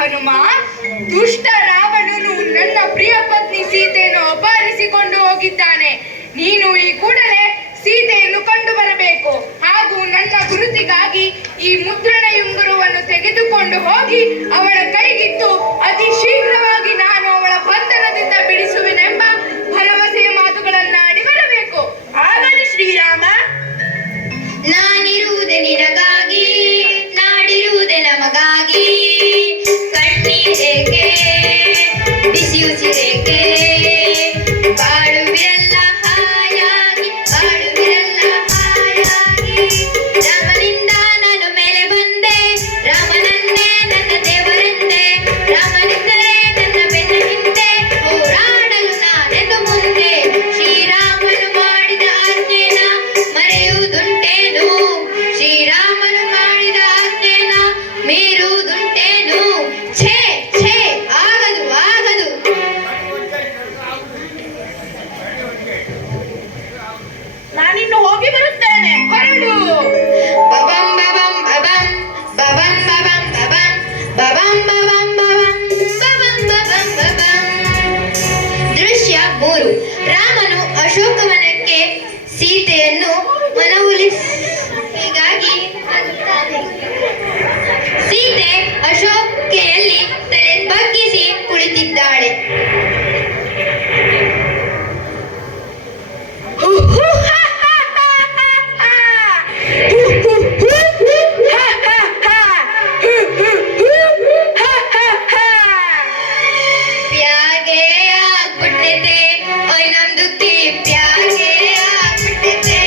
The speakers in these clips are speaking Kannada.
ಹನುಮ, ದುಷ್ಟ ರಾವಣನು ನನ್ನ ಪ್ರಿಯ ಪತ್ನಿ ಸೀತೆಯನ್ನು ಅಪಹರಿಸಿಕೊಂಡು ಹೋಗಿದ್ದಾನೆ. ನೀನು ಈ ಕೂಡಲೇ ಸೀತೆಯನ್ನು ಕಂಡು ಬರಬೇಕು. ಹಾಗೂ ನನ್ನ ಗುರುತಿಗಾಗಿ ಈ ಮುದ್ರಣ ಉಂಗುರವನ್ನು ತೆಗೆದುಕೊಂಡು ಹೋಗಿ ಅವಳ ಕೈಗಿತ್ತು ಅತಿ ಶೀಘ್ರವಾಗಿ ನಾನು ಅವಳ ಬಂಧನದಿಂದ ಬಿಡಿಸುವೆನೆಂಬ ಭರವಸೆಯ ಮಾತುಗಳನ್ನಾಡಿ ಬರಬೇಕು. ಆಗಲಿ ಶ್ರೀರಾಮ. ನಾನಿರುವುದೇ ನಿನಗಾಗಿ, ನಾಡಿರುವುದೇ ನಮಗಾಗಿ. ಕಣ್ಣೀರೇಕೆ, ಬಿಸಿ ಉಸಿರೇಕೆ, ಬಾಳುವಿರಲ್ಲ ಹಾಯಾಗಿ, ಬಾಳುವಿರಲ್ಲ ಹಾಯಾಗಿ. ರಾಮನಿಂದ ನಾನು ಮೇಲೆ ಬಂದೆ, ರಾಮನನ್ನೇ ನನ್ನ ದೇವರೆಂದೆ. ರಾಮನಿಂದಲೇ ನನ್ನ ಬೆನ್ನ ಹಿಂದೆ, ಹೋರಾಡಲು ನಾನೆಂದು ಮುಂದೆ. ಶ್ರೀರಾಮನು ಮಾಡಿದ ಆಜ್ಞೆನ ಮರೆಯುವುದುಂಟೇನು? ಶ್ರೀರಾಮನು ಮಾಡಿದ ಆಜ್ಞೆನ ಮೀರುವುದುಂಟೇನು? ಛೇ ಛೇ, ಆಗದು ಆಗದು. ನಾನಿನ್ನು ಹೋಗಿ ಬರುತ್ತೇನೆ, ಹೊರಡು. ಬಬಂ ಬಬಂ ಬಬಂ, ಬಬಂ ಬಬಂ ಬಬಂ, ಬಬಂ ಬಬಂ ಬಬಂ, ಬಬಂ ಬಬಂ ಬಬಂ. ದೃಶ್ಯ 3. ರಾಮನು ಅಶೋಕವನಕ್ಕೆ ಸೀತೆಯನ್ನು ಮನವೊಲಿಸಿಗಾಗಿ ಹೋಗುತ್ತಾನೆ. ಸೀತೆ ಅಶೋಕೆಯಲ್ಲಿ ತಲೆ ಬಗ್ಗಿಸಿ ಕುಳಿತಿದ್ದಾಳೆ. ಪ್ಯಾಗೆ ಆಗ್ಬಿಟ್ಟೈತೆ ಓಯ್ ನಮ್ದುಕ್ಕಿ, ಪ್ಯಾಗೆ ಆಗ್ಬಿಟ್ಟೈತೆ.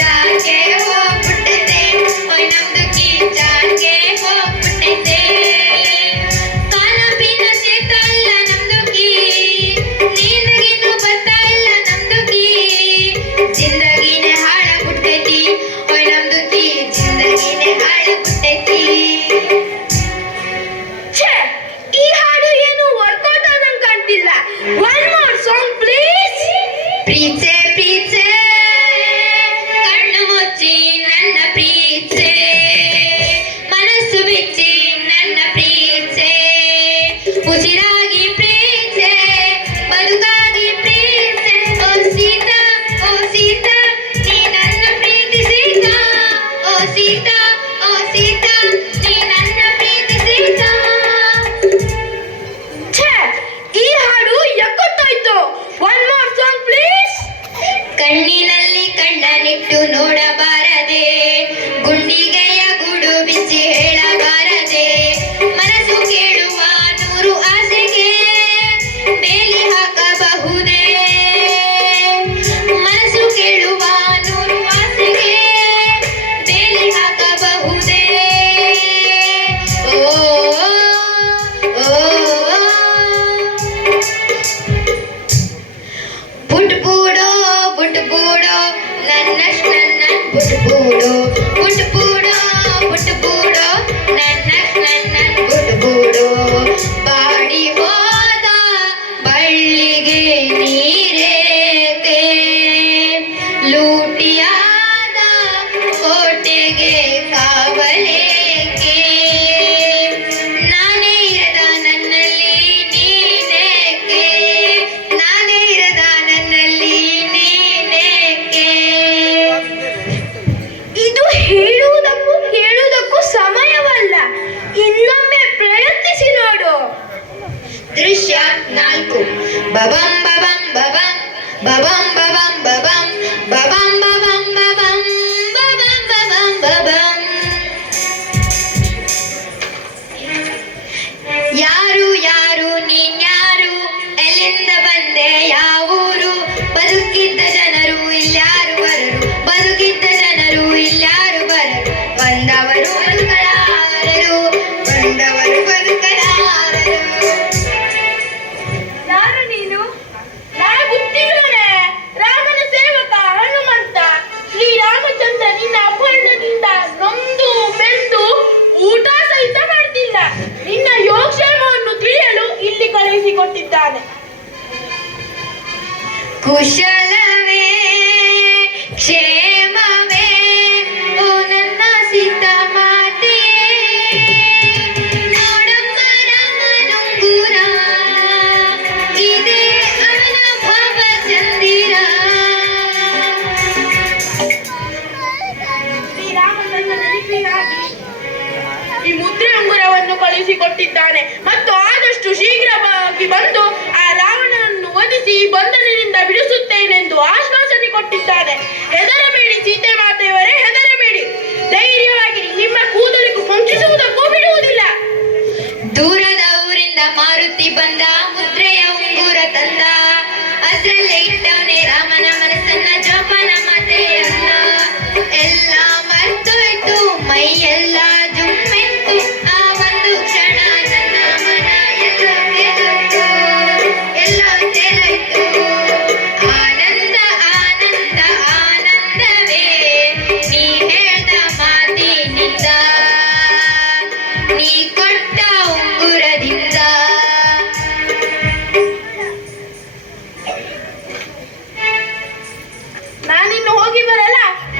ಜಾಗೆ ಹೋಗ್ಬಿಟ್ಟೈತೆ ಓಯ್ ನಮ್ದುಕ್ಕಿ, ಜಾಗೆ ಹೋಗ್ಬಿಟ್ಟೈತೆ. ಕಾಲ ಬೀನ ಸೇತಲ್ಲ ನಮ್ದುಕ್ಕಿ, ನೀಂದ್ರಗಿನ್ನು ಬತ್ತಲ್ಲ ನಮ್ದುಕ್ಕಿ. ಜಿಂದಗಿನೇ ಹಾಳಾಗ್ಬಿಟ್ಟೈತಿ ಓಯ್ ನಮ್ದುಕ್ಕಿ, ಜಿಂದಗಿನೇ ಹಾಳಾಗ್ಬಿಟ್ಟೈತಿ. ಛೇ, ಈ ಹಾಡು ಏನು ವರ್ಕೌಟ್ ಆದಂಗೆ ಕಾಣ್ತಿಲ್ಲ. One more song please. ಪ್ರೀತ್ಸೆ ಪ್ರೀತ್ಸೆ, ಕಣ್ಣು ಮುಚ್ಚಿ ನನ್ನ ಪ್ರೀತ್ಸೆ, ಮನಸ್ಸು ಬಿಚ್ಚಿ ನನ್ನ ಪ್ರೀತ್ಸೆ. ಉಸಿರಾಗಿ ಪ್ರೀತ್ಸೆ, ಬದುಕಾಗಿ ಪ್ರೀತ್ಸೆ. ಓ ಸೀತಾ, ಓ ಸೀತಾ, ನೀ ನನ್ನ ಪ್ರೀತಿ ಸೀತಾ. ಓ ಸೀತಾ, ಓ ಸೀತಾ, ನೀ ನನ್ನ ಪ್ರೀತಿ ಸೀತಾ. ಛೇ, ಈ ಹಾಡು ಎಕ್ಕುತ್ತಾಯ್ತು. One more song please. ಕಣ್ಣಿನಲ್ಲಿ ಕಣ್ಣನಿಟ್ಟು ನೋಡಬಾರದೆ, ಗುಂಡಿಗೆಯ ಗೂಡು ಬಿಚ್ಚಿ ಹೇಳಬಾರದೆ. ಮನಸ್ಸು ಕೇಳುವ 100 ಆಸೆಗೆ ಬೇಲಿ ಹಾಕಬಹುದೇ? ಮನಸ್ಸು ಕೇಳುವ 100 ಆಸೆಗೆ ಬೇಲಿ ಹಾಕಬಹುದೇ? ಓ ಓ, ಬುಟ್ಬೂಡೋ ಬುಟ್ಬೂಡೋ ನನ್ನಷ್ಟು ನನ್ನ ಬುಟ್ಬೂಡೋ, ಬುಟ್ಬೂಡೋ ಬುಟ್ಬೂಡೋ ನನ್ನಷ್ಟು ನನ್ನ ಬುಟ್ಬೂಡೋ. ಬಾಡಿ ಹೋದ ಬಳ್ಳಿಗೆ ನೀರೇಕೆ, ಲೂಟಿಯಾದ ಕೋಟೆಗೆ ಕಾವಲೇಕೆ. ನಾನೇ ಇರದ ನನ್ನಲ್ಲಿ ನೀನೇಕೆ, ನಾನೇ ಇರದ ನನ್ನಲ್ಲಿ ನೀನೇಕೆ. ಇದು ಹೇಳುವುದಕ್ಕೂ ಕೇಳುವುದಕ್ಕೂ ಸಮಯವಲ್ಲ. ಇನ್ನೊಮ್ಮೆ ಪ್ರಯತ್ನಿಸಿ ನೋಡು. ದೃಶ್ಯ 4. ಬಬಂ ಬಬಂ ಬಬಂ, ಬಬಂ ಬಬಂ ಬಬಂ, ಬಬಂ ಬಬಂ ಬಬಂ, ಬಬಂ ಬಬಂ ಬಬಂ. ಯಾರು ಯಾರು ನೀನ್ಯಾರು, ಎಲ್ಲಿಂದ ಬಂದೆ ಯಾವೂರು? ಬದುಕಿದ್ದ ಜನರು ಇಲ್ಯಾರು ಬರರು, ಬದುಕಿದ್ದ ಜನರು ಇಲ್ಯಾರು ಬರರು. ಬಂದವರು ಬದುಕಲಾರರು, ಬಂದವರು ಬದುಕಲಾರರು. ಯಾರು ನೀನು? ನಾನು ಗೊತ್ತಿಲ್ಲವೇ? ರಾಮನ ಸೇವಕ ಹನುಮಂತ. ಶ್ರೀರಾಮಚಂದ್ರ ನಿನ್ನ ಅಪಹರಣದಿಂದ ನೊಂದು ಬೆಂದು ಊಟ ಸಹಿತ ಮಾಡ್ತಿಲ್ಲ. ನಿನ್ನ ಯೋಗಕ್ಷೇಮವನ್ನು ತಿಳಿಯ ಕುಶಲವೇ ಕ್ಷೇಮವೇ ಓ ನನ್ನ ಸೀತಾ ಮಾತೆಯೇ ನೋಡಮ್ಮ ನಮ್ಮನುಂಗುರ ಇದೇ ಅನುಭವ ಚಂದಿರ ಶ್ರೀರಾಮಚಂದ್ರ ನೆನಪಿಗಾಗಿ ಈ ಮುದ್ರೆ ಉಂಗುರವನ್ನು ಕಳುಹಿಸಿಕೊಟ್ಟಿದ್ದಾನೆ ಮತ್ತು ಆದಷ್ಟು ಶೀಘ್ರವಾಗಿ ಬಂದು ಆ ರಾವಣನನ್ನು ವಧಿಸಿ ಬಂಧನದಿಂದ ಬಿಡಿಸುತ್ತೇನೆಂದು ಆಶ್ವಾಸನೆ ಕೊಟ್ಟಿದ್ದಾನೆ. ಹೆದರಬೇಡಿ ಸೀತೆ ಮಾತೆಯವರೇ, ಹೆದರಬೇಡಿ, ಧೈರ್ಯವಾಗಿರಿ, ನಿಮ್ಮ ಕೂದಲಿಗೂ ಕೊಂಚಿಸುವುದಕ್ಕೂ ಬಿಡುವುದಿಲ್ಲ. ದೂರದ ಊರಿಂದ ಮಾರುತಿ ಬಂದ ಮುದ್ರೆಯ ಉಂಗುರ ತಂದ ಅದ್ರಲ್ಲೇ ಇಟ್ಟವನೇ ರಾಮನ ಮನಸ್ಸನ್ನ ಜೋಪಾನ ಮಾತೆಯನ್ನ ಎಲ್ಲ ಮರ್ತೋಯ್ತು ಮೈಯೆಲ್ಲ ಜುಮ್ಮೆಂತು ಆ ಒಂದು ಕ್ಷಣ ನನ್ನ ಮನ ಎಲ್ಲ ತೇಲಾಯ್ತು ಆನಂದ ಆನಂದ ಆನಂದವೇ ನೀ ಹೇಳ್ದ ಮಾತಿನಿಂದ ನೀ ಕೊಟ್ಟ ಉಂಗುರದಿಂದ ನಾನಿನ್ನು ಹೋಗಿ ಬರಲ್ಲ,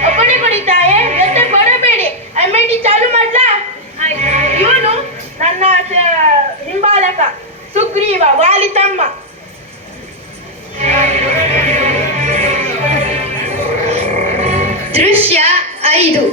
ಒಬ್ಬನೇ ಕೊಡಿದ್ದಾಯೆ, ಜೊತೆ ಬರಬೇಡಿ. MIT ಚಾಲು ಮಾಡ್ಲಾ? ಇವನು ನನ್ನ ಹಿಂಬಾಲಕ ಸುಗ್ರೀವ, ವಾಲಿ ತಮ್ಮ. ದೃಶ್ಯ 5